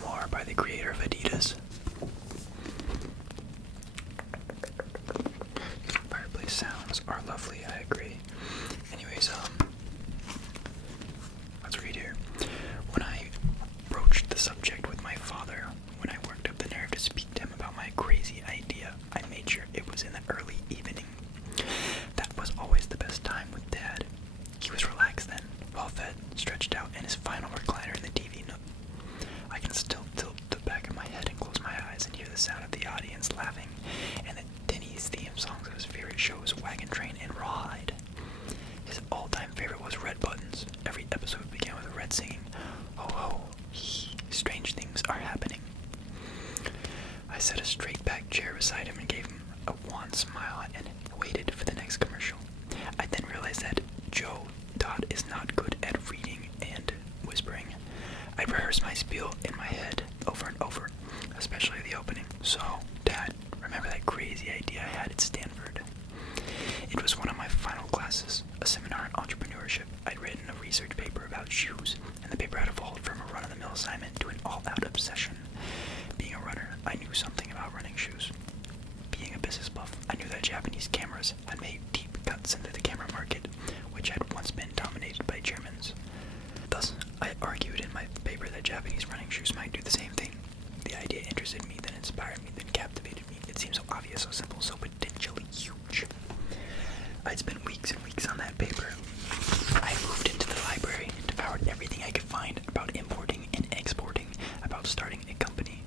Memoir by the creator of Adidas. Fireplace sounds are lovely, I agree. Anyways, let's read here. When I broached the subject with my father, when I worked up the nerve to speak to him about my crazy idea, I made sure it was in the early evening. That was always the best time with Dad. He was relaxed then, well-fed, stretched out in his final recliner in the TV nook. I can still tilt the back of my head and close my eyes and hear the sound of the audience laughing and the Denny's theme songs of his favorite shows, Wagon Train and Rawhide. His all-time favorite was Red Buttons. Every episode began with Red singing, "Ho ho, strange things are happening." I set a straight-back chair beside him and gave him a wan smile and waited for the next commercial. I then realized that JoeDot is not good at reading and whispering. I'd rehearse my spiel in my head over and over, especially the opening. "So, Dad, remember that crazy idea I had at Stanford?" It was one of my final classes, a seminar on entrepreneurship. I'd written a research paper about shoes, and the paper had evolved from a run-of-the-mill assignment to an all-out obsession. Being a runner, I knew something about running shoes. Being a business buff, I knew that Japanese cameras had made deep cuts into the camera market, which had once been dominated by Germans. Thus, I argued in my paper that Japanese running shoes might do the same thing. The idea interested me, then inspired me, then captivated me. It seemed so obvious, so simple, so potentially huge. I'd spent weeks and weeks on that paper. I moved into the library, devoured everything I could find about importing and exporting, about starting a company.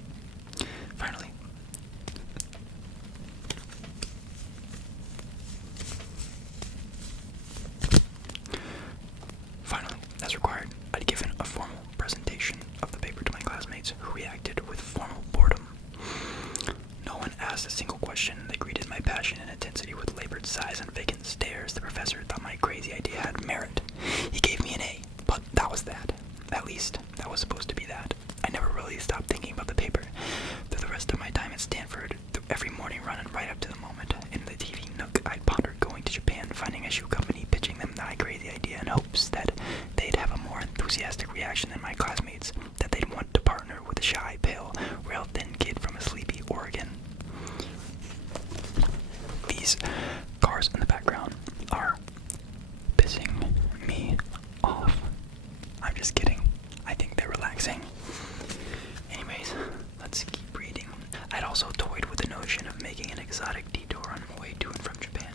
Finally, as required, I'd given a formal presentation of the paper to my classmates, who reacted with formal boredom. No one asked a single question. They greeted my passion and intensity with labored sighs and vacant stares. The professor thought my crazy idea had merit. He gave me an A, but that was that. At least, that was supposed to be that. I never really stopped thinking about the paper. Through the rest of my time at Stanford, through every morning run and right up to the moment, in the TV nook, I'd pondered going to Japan, finding a shoe company, pitching them my crazy idea in hopes that they'd have a more enthusiastic reaction than my classmates, that they'd want to partner with a shy, pale, rail-thin kid from a sleepy Oregon. These cars in the background are pissing me off. I'm just kidding. I think they're relaxing. Anyways, let's keep reading. I'd also toyed with the notion of making an exotic detour on my way to and from Japan.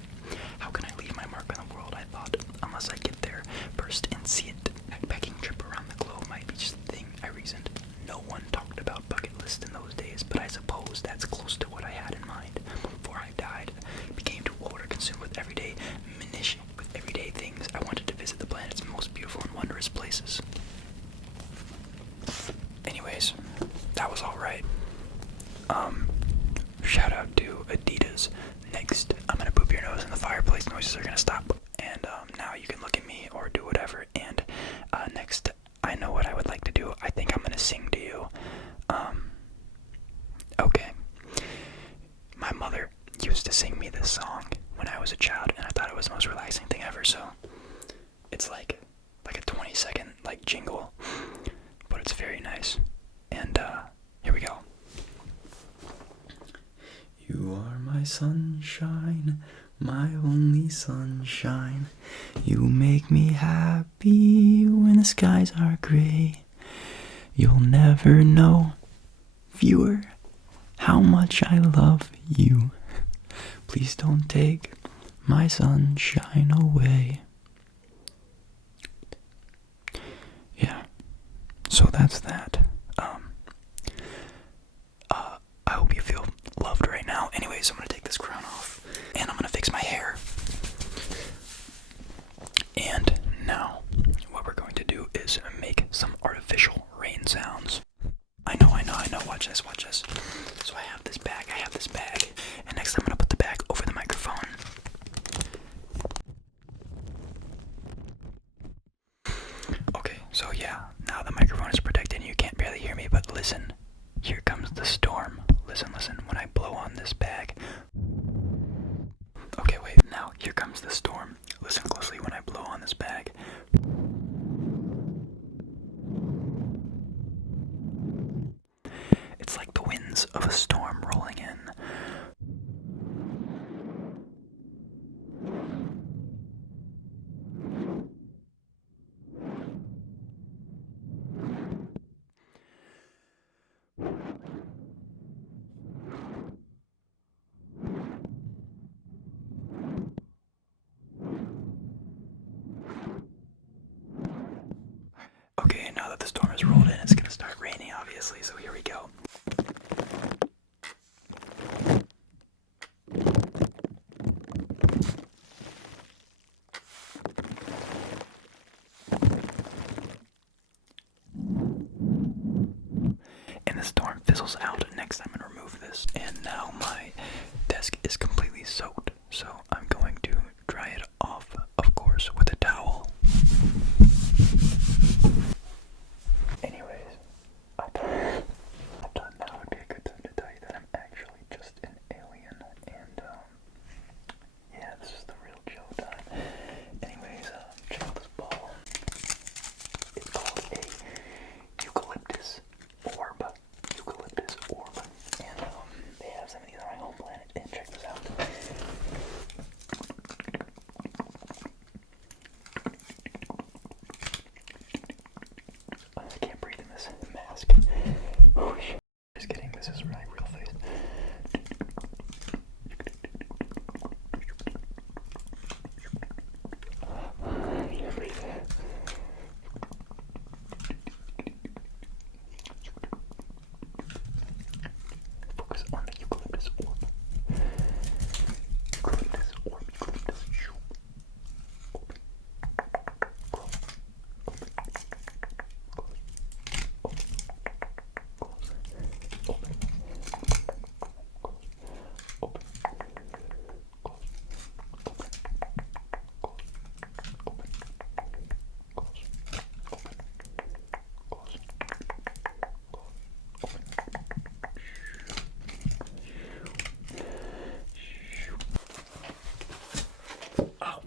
How can I leave my mark on the world, I thought, unless I get there first and see it. Backpacking trip around the globe might be just the thing, I reasoned. No one talked about bucket lists in those days, but I suppose that's close to what I had in mind before I died. Became too old or consumed with everyday minutiae, with everyday things. I wanted to visit the planet's most beautiful and wondrous places. Anyways, that was alright. Shout out to Adidas. Next, I'm gonna poop your nose and the fireplace noises are gonna stop. And now you can look at me or do whatever. And next, I know what I would like to do. I think I'm gonna sing to you. Okay. My mother used to sing me this song when I was a child, and I thought it was the most relaxing thing ever. So it's like a 20-second jingle, but it's very nice. And here we go. You are my sunshine, my only sunshine. You make me happy when the skies are gray. You'll never know, viewer, how much I love you. Please don't take my sunshine away. Yeah, so that's that. I hope you feel loved right now. Anyways, I'm gonna take this crown off and I'm gonna fix my hair. And now, what we're going to do is make some artificial rain sounds. I know. Watch this. So I have this bag. And next I'm gonna put the bag over the microphone. Okay, so yeah, now the microphone is protected and you can't barely hear me, but listen. Here comes the storm. Listen, when I blow on this bag. Okay, wait, now here comes the storm. Listen closely when I blow on this bag. winds of a storm rolling in. Okay, now that the storm has rolled in, it's gonna start raining, obviously, so here we go. And the storm fizzles out. Next, I'm gonna remove this, and now my desk is completely soaked, so I'm going to dry it off, of course, with a towel. Anyways, I thought now would be a good time to tell you that I'm actually just an alien, and yeah, this is the real Joe time. Anyways, check out this ball. It's called a Eucalyptus orb. And they have some of these on my home planet, and check this out. I can't breathe in this mask. Oh shit. Just kidding, this is my real face. I can't breathe. Focus on the Eucalyptus orb. Eucalyptus orb, Eucalyptus. Open. Close. Open. Close. Open. Close. Open. Close. Open. Close. Open. Close. Open. Close. Open. Close. Open. Oh.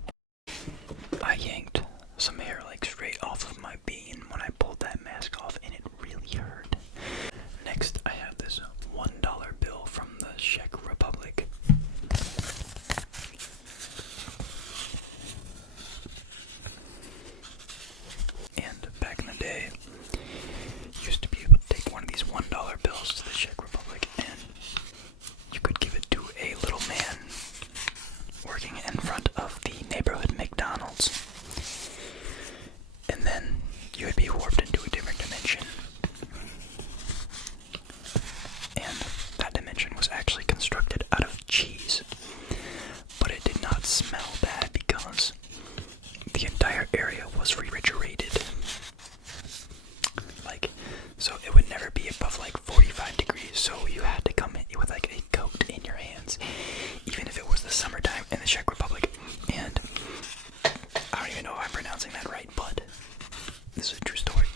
I yanked some hair like straight off of my bean when I pulled that mask off, and it really hurt. Next, I have this $1 bill from the Czech Republic. And back in the day, you used to be able to take one of these $1 bills to the Czech Republic, and you could give it to a little man working in front of the neighborhood McDonald's. And then you would be warped into a different dimension. And that dimension was actually constructed out of cheese. But it did not smell bad because the entire area was refrigerated. So it would never be above 45 degrees, so you had to come in with a coat in your hands, even if it was the summertime in the Czech Republic. And I don't even know if I'm pronouncing that right, but this is a true story.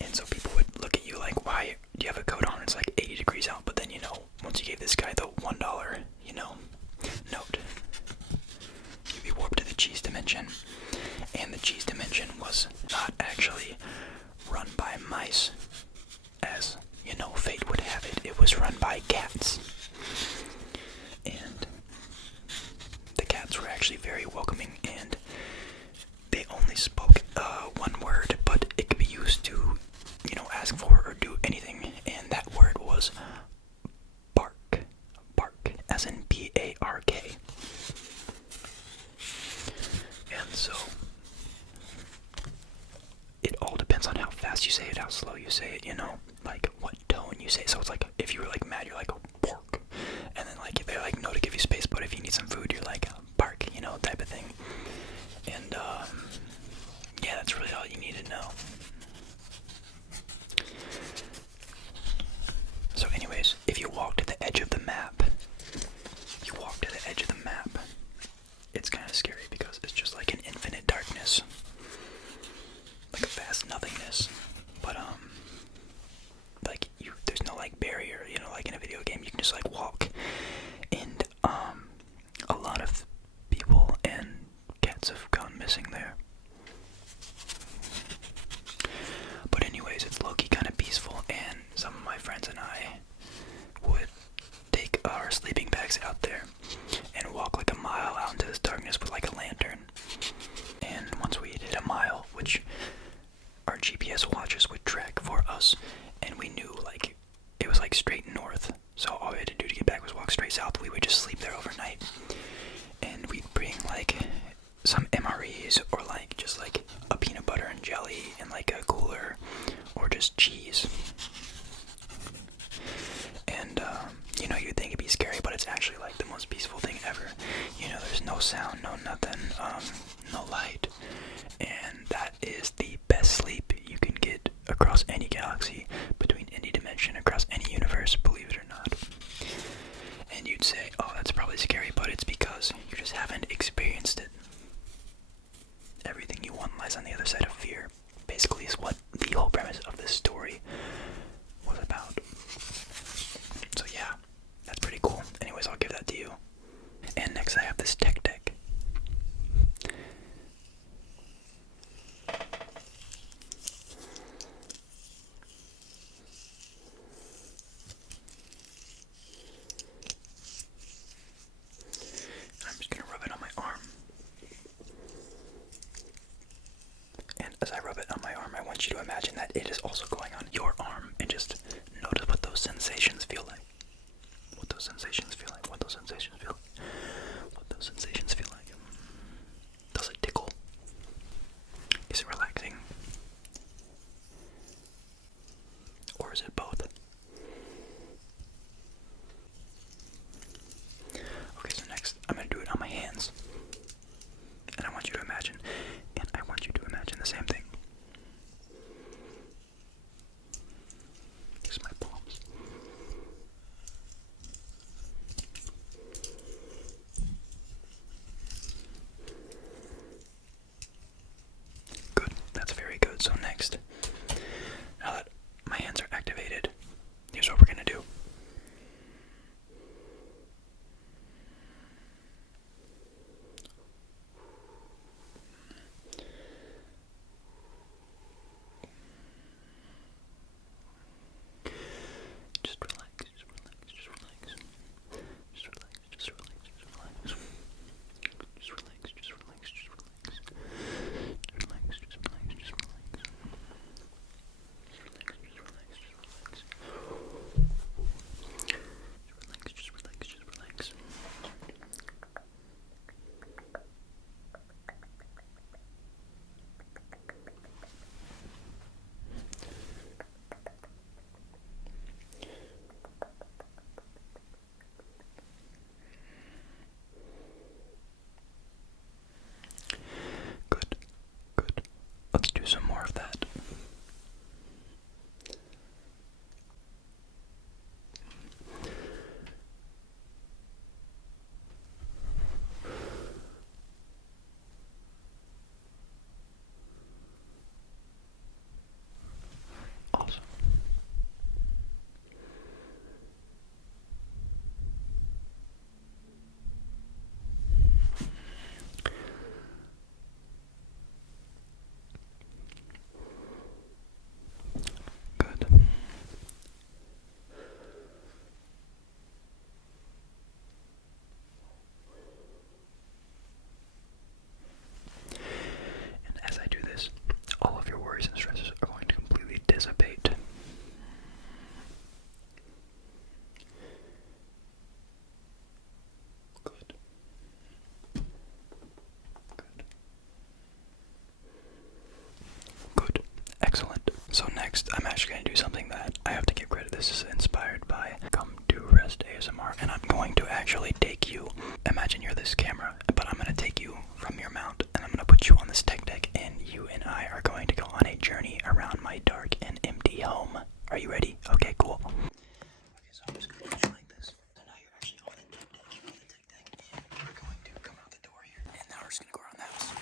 And so people would look at you like, why do you have a coat on? It's 80 degrees out. But then, once you gave this guy the $1, note, you'd be warped to the cheese dimension. And the cheese dimension was not actually run by mice, as fate would have it. It was run by cats. And the cats were actually very welcoming, and they only spoke one word, but it could be used to, ask for or do anything, and that word was bark. Bark, as in B-A-R-K. And so it all depends on how fast you say it, how slow you say it, what tone you say. So it's if you were mad, you're pork. And then they're no to give you space, but if you need some food, you're bark, type of thing. And yeah, that's really all you need to know. So anyways, if you walk to the edge of the map, it's kind of scary because it's just an infinite darkness. A vast nothingness. But there's no barrier, in a video game you can just walk. And a lot of people and cats have gone missing there. But anyways, it's low-key kind of peaceful, and some of my friends and I sleeping bags out there and walk like a mile out into this darkness with like a lantern. And once we hit a mile, which our GPS watches would track for us, and we knew like it was like straight north, so all we had to do to get back was walk straight south. We would just sleep there overnight, and we'd bring like some MREs or like just like a peanut butter and jelly and like a cooler or just cheese. And you know, you'd think it'd be scary, but it's actually like the most peaceful thing ever. You know, there's no sound, no nothing, no light, and that is the best sleep you can get across any galaxy, between any dimension, across any universe, believe it or not. And you'd say, oh, that's probably scary, but it's because you just haven't experienced it. Everything you want lies on the other side of fear, basically, is what the whole premise of this story was about. So yeah, that's pretty cool. Anyways, I'll give that to you. And next I have this tech deck. I'm just gonna rub it on my arm. And as I rub it on my arm, I want you to imagine that it is also going on your arm, and just notice what those sensations feel like. What those sensations feel like. What those sensations feel like. What those sensations feel like. Does it tickle? Is it relaxing? Or is it both? Okay, so next I'm going to do it on my hands. And I want you to imagine, and I want you to imagine the same thing. These are my palms. Good, that's very good. So next, now that my hands are activated, here's what we're going to do. Just relax, just relax, just relax. Just relax, just relax, just relax. Just relax, just relax, just relax. Just relax, just relax, just relax. Just relax, just relax, just relax. Just relax, just relax, just relax. Good, good. Let's do some more of that. Awesome. Good. And as I do this, all of your worries and stresses are going to completely dissipate. Good. Good. Good. Excellent. So next, I'm actually going to do something that I have to give credit. This is inspired by Come to Rest ASMR, and I'm going to actually take you, imagine you're this camera, but I'm going to take you from your mount, and I'm going to put you on this tech deck, and you and I are going to go on a journey around my dark and empty home. Are you ready? Okay, cool. Okay, so I'm just going to put you like this. So now you're actually on the tech deck. You're on the tech deck, and we're going to come out the door here, and now we're just going to go around the house.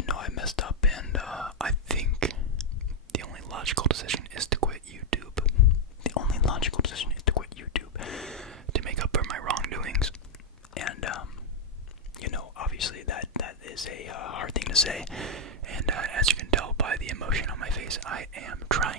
I know I messed up, and I think the only logical decision is to quit YouTube. The only logical decision is to quit YouTube to make up for my wrongdoings. And, obviously that is a hard thing to say. And as you can tell by the emotion on my face, I am trying